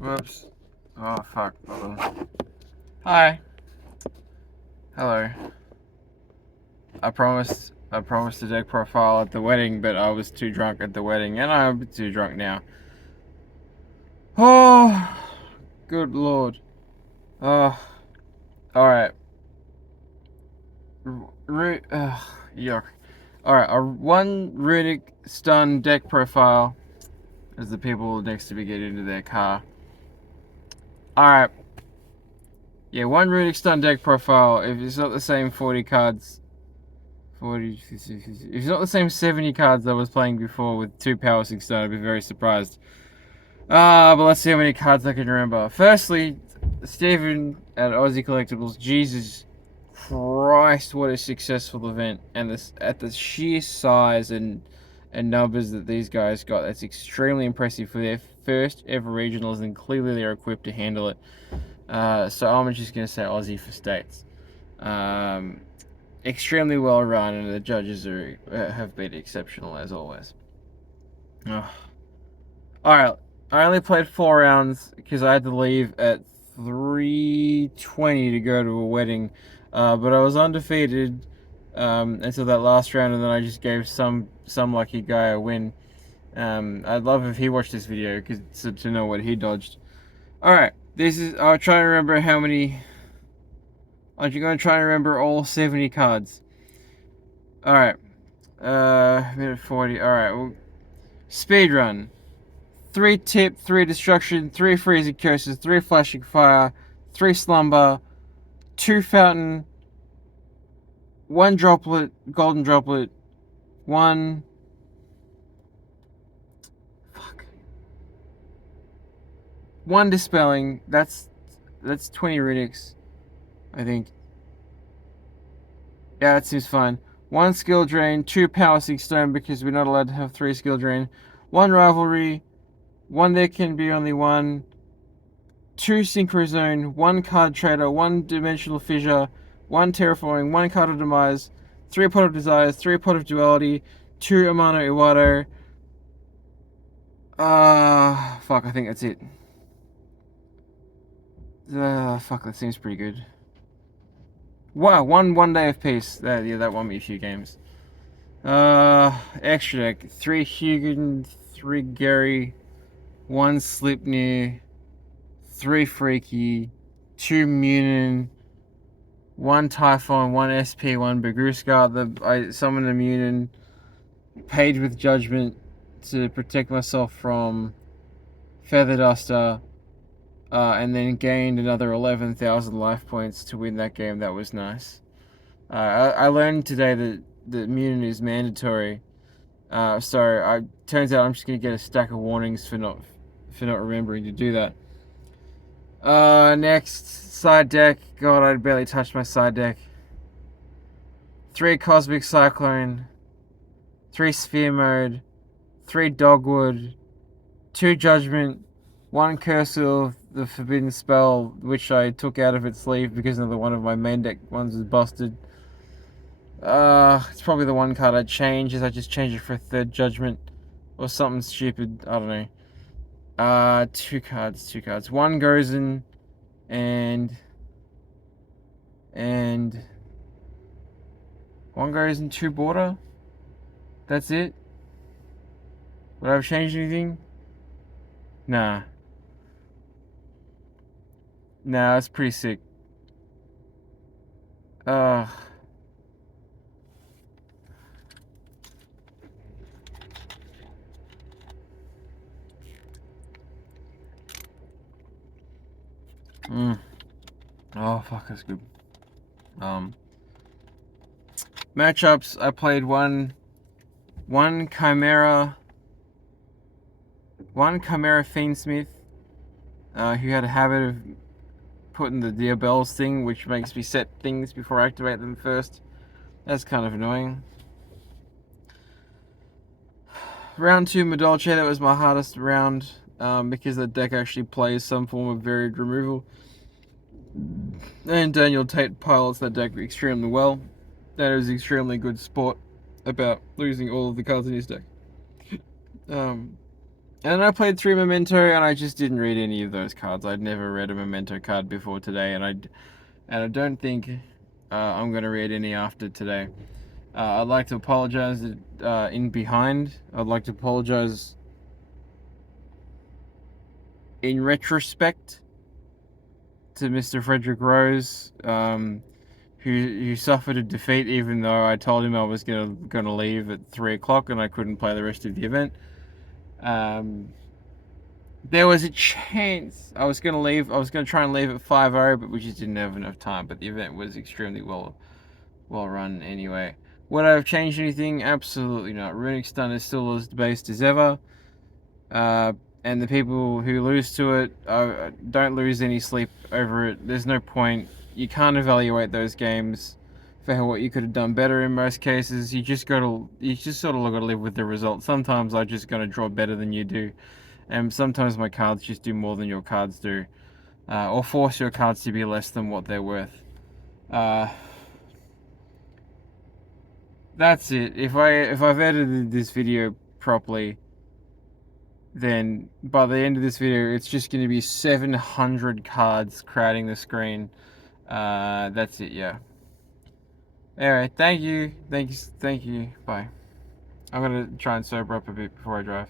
Whoops. Oh, fuck. Hold on. Hi. Hello. I promised a deck profile at the wedding, but I was too drunk at the wedding, and I'm too drunk now. Oh, good lord. Oh, alright. Yuck. Alright, a one Runick Stun deck profile as the people next to me get into their car. Alright. Yeah, one Runick Stun deck profile. If it's not the same 40 cards, 40, if it's not the same 70 cards I was playing before with 2 Power 6 Stun, I'd be very surprised. But let's see how many cards I can remember. Firstly, Stephen at Ozzie Collectibles. Jesus Christ, what a successful event. And this, at the sheer size and numbers that these guys got, that's extremely impressive for their first ever regionals, and clearly they're equipped to handle it. So I'm just going to say Aussie for states. Extremely well run, and the judges have been exceptional as always. Alright, I only played 4 rounds because I had to leave at 3:20 to go to a wedding, but I was undefeated until that last round, and then I just gave some lucky guy a win. I'd love if he watched this video to know what he dodged. Alright, I'll try to remember how many. I'm going to try and remember all 70 cards. Alright. Minute 40. Alright, well, speed run. 3 tip, 3 destruction, 3 freezing curses, 3 flashing fire, 3 slumber, 2 fountain, 1 droplet, golden droplet, 1. Fuck. 1 dispelling. That's 20 Runicks, I think. Yeah, that seems fine. 1 skill drain, 2 power 6 stone because we're not allowed to have 3 skill drain. 1 rivalry, 1 there can be only 1. 2 synchro zone, 1 card trader, 1 dimensional fissure, 1 terraforming, 1 card of demise, 3 pot of desires, 3 pot of duality, 2 Amano Iwado. Fuck, I think that's it. Fuck, that seems pretty good. Wow, one day of peace. Yeah, that won me a few games. Extra deck. 3 Hugin, 3 Gary, 1 Slipnir, 3 Freaky, 2 Munin, 1 Typhon, 1 SP, 1 Bagruska. I summoned a Munin, paid with Judgment to protect myself from Feather Duster, and then gained another 11,000 life points to win that game. That was nice. I learned today that Munin is mandatory. So turns out I'm just gonna get a stack of warnings for not remembering to do that. Next, side deck. God, I barely touched my side deck. 3 Cosmic Cyclone, 3 Sphere Mode, 3 Dogwood, 2 Judgment, 1 Curse of the Forbidden Spell, which I took out of its sleeve because another one of my main deck ones was busted. It's probably the 1 card I'd change, is I just change it for a 3rd Judgment or something stupid. I don't know. 2 cards. 1 Gozen and 1 Gozen, 2 Border. That's it. Would I have changed anything? Nah. Nah, that's pretty sick. Oh, fuck, that's good. Matchups, I played one Chimera Fiendsmith, who had a habit of putting the Diabelle's thing, which makes me set things before I activate them first. That's kind of annoying. Round 2 Medolce, that was my hardest round, because the deck actually plays some form of varied removal. And Daniel Tate pilots that deck extremely well. That is extremely good sport about losing all of the cards in his deck. And then I played through Memento, and I just didn't read any of those cards. I'd never read a Memento card before today, and I don't think I'm gonna read any after today. I'd like to apologize in behind. I'd like to apologize in retrospect to Mr. Frederick Rose, who suffered a defeat, even though I told him I was gonna leave at 3 o'clock and I couldn't play the rest of the event. There was a chance I was gonna leave. I was gonna try and leave at 5:00, but we just didn't have enough time. But the event was extremely well run anyway. Would I have changed anything? Absolutely not. Runick Stun is still as based as ever. And the people who lose to it don't lose any sleep over it. There's no point. You can't evaluate those games for what you could have done better in most cases. You just sort of gotta live with the result. Sometimes I just gotta draw better than you do, and sometimes my cards just do more than your cards do, or force your cards to be less than what they're worth. That's it. If I've edited this video properly, then by the end of this video, it's just going to be 700 cards crowding the screen. That's it, yeah. Anyway, thank you. Bye. I'm going to try and sober up a bit before I drive.